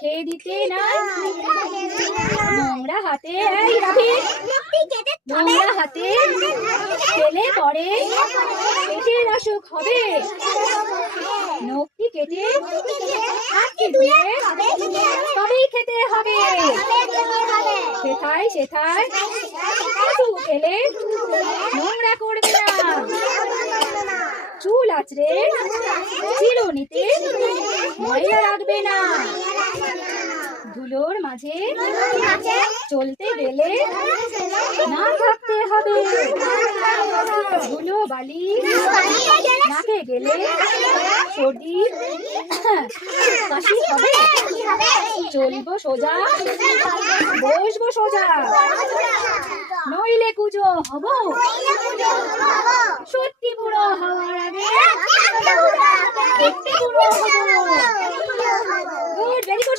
খেয়ে দিতে নাই নোংরা হাতে, এই রাফি, নোংরা হাতে খেলে পরে পেটের অসুখ হবে। নখটি কেটে হাতটি ধুয়ে তবেই খেতে হবে। সেথায় সেথায় থু খেলে নোংরা করবে না। চুল আঁচড়ে চিরুনিতে ময়লা রাখবে না। ধুলোর মাঝে চলতে গেলে না থাকতে হবে। ধুলো বালি নাকে গেলে সর্দি কাশি হবে। চলবো সোজা, বসবো সোজা, নইলে কুজো হব। সত্যি বুড়ো হওয়ার আগে একটু বুড়ো হব। Good, very good.